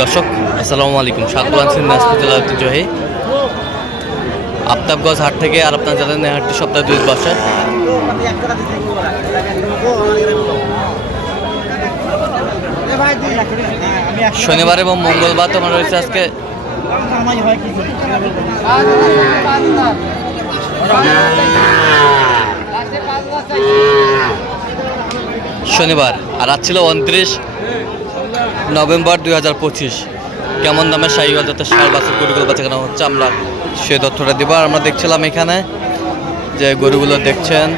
দর্শক আসসালামু আলাইকুম, স্বাগত আছেন দিনাজপুর জেলার ঐতিহ্যবাহী আফতাবগঞ্জ হাট থেকে। আর আপনার জানেন এই হাটটি সপ্তাহে 2 দিন বসে। শনিবার এবং মঙ্গলবার তোমার রয়েছে আজকে শনিবার, আর আজ ছিল 29 নভেম্বর 2025। কেমন দামে শাহিওয়াল জাতের ষাঁড় বাছুর গরুগুলো বেচাকেনা হচ্ছে আমরা সেই তথ্যটা দিব। আর আমরা দেখছিলাম এখানে যে গরুগুলো দেখছেন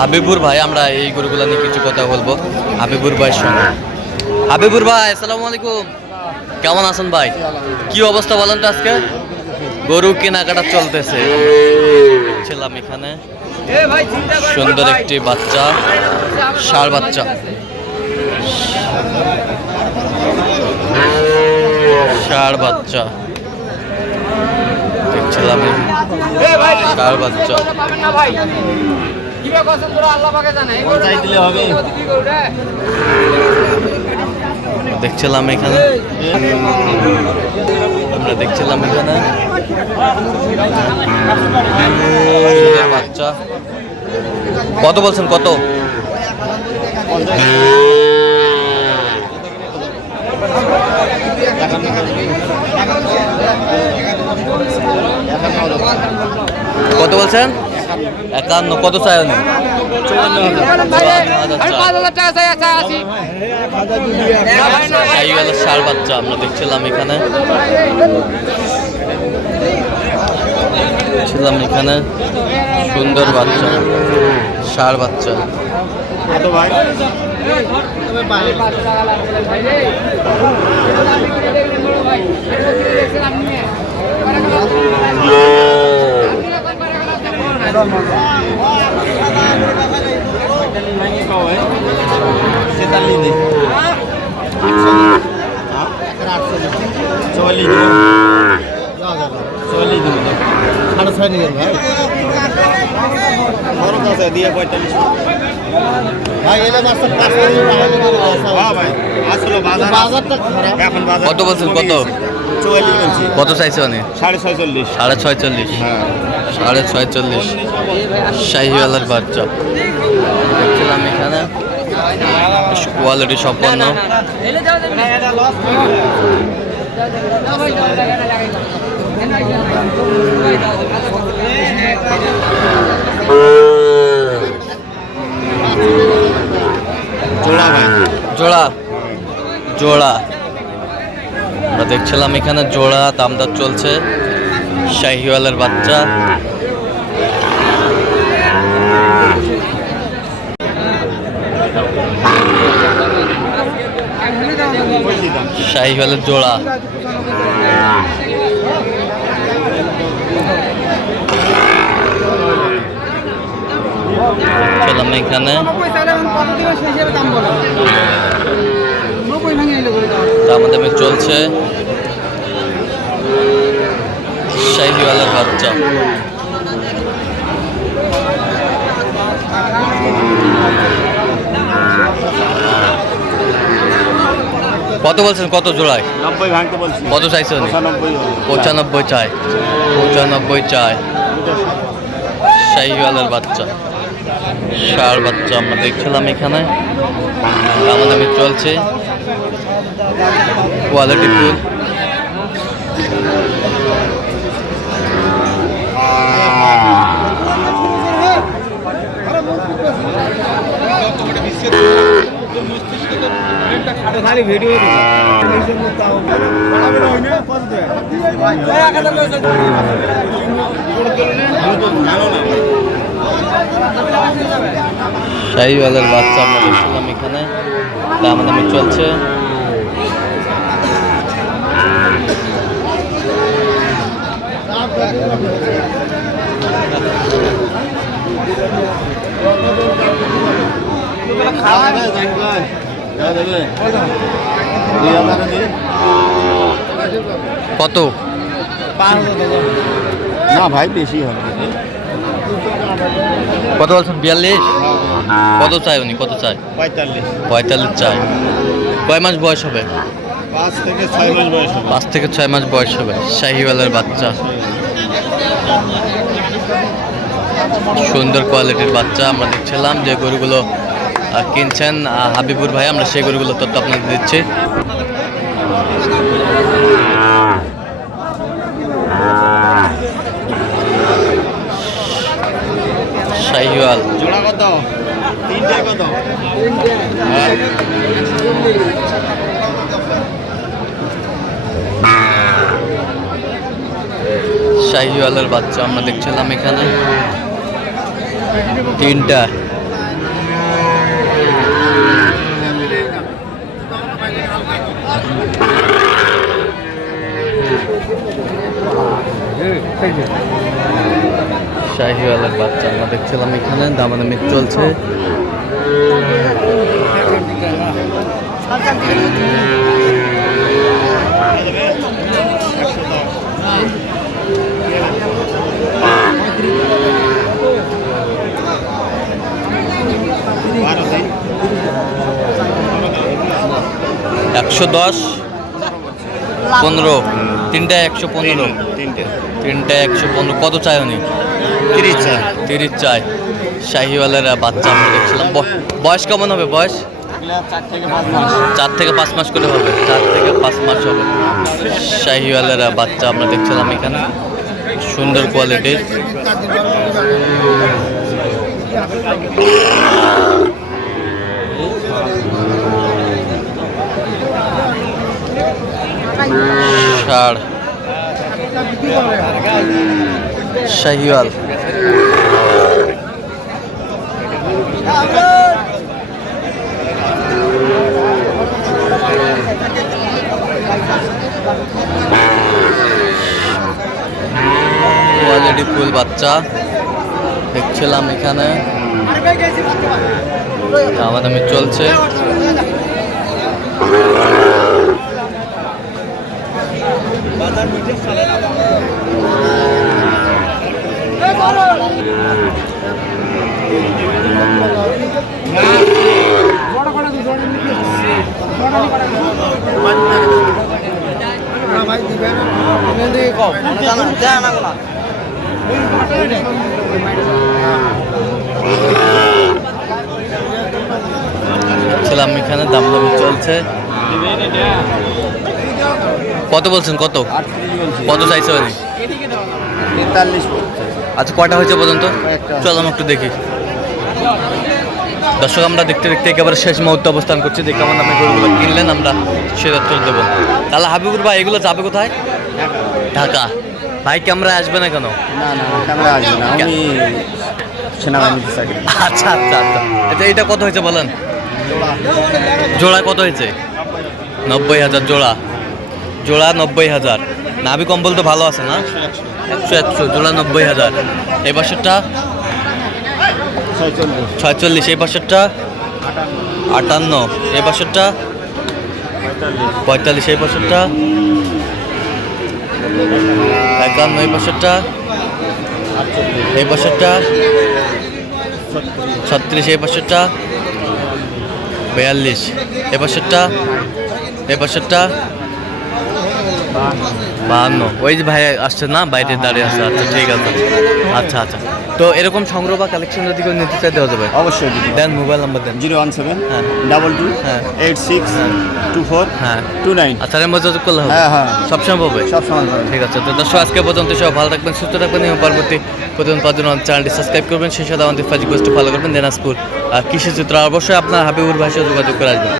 হাবিবুর ভাই, আমরা এই গরুগুলো নিয়ে কিছু কথা বলবো হাবিবুর ভাইয়ের সঙ্গে। হাবিবুর ভাই আসসালামু আলাইকুম, কেমন আছেন ভাই? কি অবস্থা বলেন তো আজকে? গরু কেনাকাটা চলতেছে। ছিলাম এখানে সুন্দর একটি বাচ্চা, ষাঁড় বাচ্চা, ষাঁড় বাচ্চা দেখছিলাম, ষাঁড় বাচ্চা দেখছিলাম এখানে, আমরা দেখছিলাম এখানে বাচ্চা। কত বলছেন? কত? কত বলছেন? 51। কত চাই? ষাঁড় বাচ্চা আমরা দেখছিলাম এখানে, ছিলাম এখানে সুন্দর বাচ্চা, ষাঁড় বাচ্চা। কত বলছেন? কত কত চাইছে? মানে 46.5। 46.5। 46.5 শাহিওয়ালের বাচ্চা দেখছিলাম এখানে, কোয়ালিটি সম্পন্ন। জোড়া জোড়া আমরা দেখছিলাম এখানে, জোড়া দামদার চলছে। শাহিওয়ালের বাচ্চা, শাহিওয়ালের জোড়া। চলাম এখানে দামাদামি চলছে। শাহিওয়ালের বাচ্চা কত বলছেন? কত জোড়ায়? 90 ভাঙতে বলছি। কত চাইছে? 95 চাই। 95 চাই শাহিওয়ালের বাচ্চা, ষাঁড় বাচ্চা আমরা দেখছিলাম এখানে, দামাদামি চলছে। Quality full. শাহিওয়ালের বাচ্চা আমরা দেখছিলাম এখানে, দামাদামি চলছে। কত? না ভাই, বেশি হবে। কত বলছেন? 42। কত চাই উনি? কত চাই? 45। 45 চাই। কয় মাস বয়স হবে? 5 থেকে 6 মাস বয়স হবে। 5 থেকে 6 মাস বয়স হবে, শাহিওয়ালের বাচ্চা। সুন্দর কোয়ালিটির বাচ্চা। আমরা দেখছিলাম যে গরুগুলো কিনছেন হাবিবুর ভাই, আমরা সেই গরুগুলো তথ্য আপনাদের দিচ্ছি। শাহিওয়াল জোড়া কত? 3টে কত? শাহিওয়ালের বাচ্চা আমরা দেখছিলাম এখানে 3টা। শাহিওয়ালের বাচ্চা আমরা দেখছিলাম এখানে, দামাদামি চলছে। $110, 15, 3টা 115, 3টা 115। কত চাই উনি? 30 চাই। শাহিওয়ালের বাচ্চা আমরা দেখছিলাম। বয়স কেমন হবে? বয়স 4 থেকে 5 মাস করে হবে, 4 থেকে 5 মাস হবে। শাহিওয়ালের বাচ্চা আমরা দেখছিলাম এখানে, সুন্দর কোয়ালিটির। ষাড় শাহিওয়াল কোয়ালিটি ফুল বাচ্চা দেখছিলাম এখানে, দামাদামি চলছে। ছিলাম এখানে, দামাদামি চলছে। কত বলছেন? কত কত চাইছে উনি? 43। আচ্ছা, কয়টা হয়েছে পর্যন্ত? চল আমরা একটু দেখি। দর্শক, আমরা দেখতে দেখতে একেবারে শেষ মুহূর্তে অবস্থান করছি। দেখে কেমন আপনি গরুগুলো কিনলেন, আমরা সে উত্তর দেবো। তাহলে হাবিবুর ভাই, এগুলো যাবে কোথায়? ঢাকা। ভাই ক্যামেরা আসবে না কেন? না ক্যামেরা আসবে না, আমি সেনাবাহিনীতে চাকরি। আচ্ছা আচ্ছা আচ্ছা। আচ্ছা, এটা কত হয়েছে বলেন? জোড়া কত হয়েছে? 90,000 জোড়া। জোড়া 90,000। নাভি কম্বল তো ভালো আছে না? 100 জোড়া 90,000। এই বছরটা 46, এই বছরটা 58, এই বছরটা 45, এই বছরটা 51, এই বছরটা, এই বছরটা 36, এই বছরটা 42, এই বছরটা, এই বছরটা 52। ওই যে ভাই আসছে না, বাইরে দাঁড়িয়ে আছে। আচ্ছা ঠিক আছে। আচ্ছা আচ্ছা, তো এরকম সংগ্রহ বা কালেকশন যদি কেউ নিতে চাই দেওয়া যাবে? অবশ্যই দেন, মোবাইল নাম্বার দেন। 017 হ্যাঁ 22 হ্যাঁ 86 24 হ্যাঁ 29। আচ্ছা, এর মধ্যে যোগাযোগ করলে হবে? হ্যাঁ সবসময় পাবে। সব সময় পাবে। ঠিক আছে। তো দর্শক, আজকে পর্যন্ত সব ভালো থাকবেন, সুস্থ থাকবেন এবং পরবর্তী প্রতিদিন পাওয়ার জন্য চ্যানেলটি সাবস্ক্রাইব করবেন। সেই সাথে আমাদের ফেসবুক পেজটি ফলো করবেন। দিনাজপুর কৃষি চিত্র অবশ্যই আপনার হাবিবুর ভাইয়ের সাথে যোগাযোগ করে আসবেন।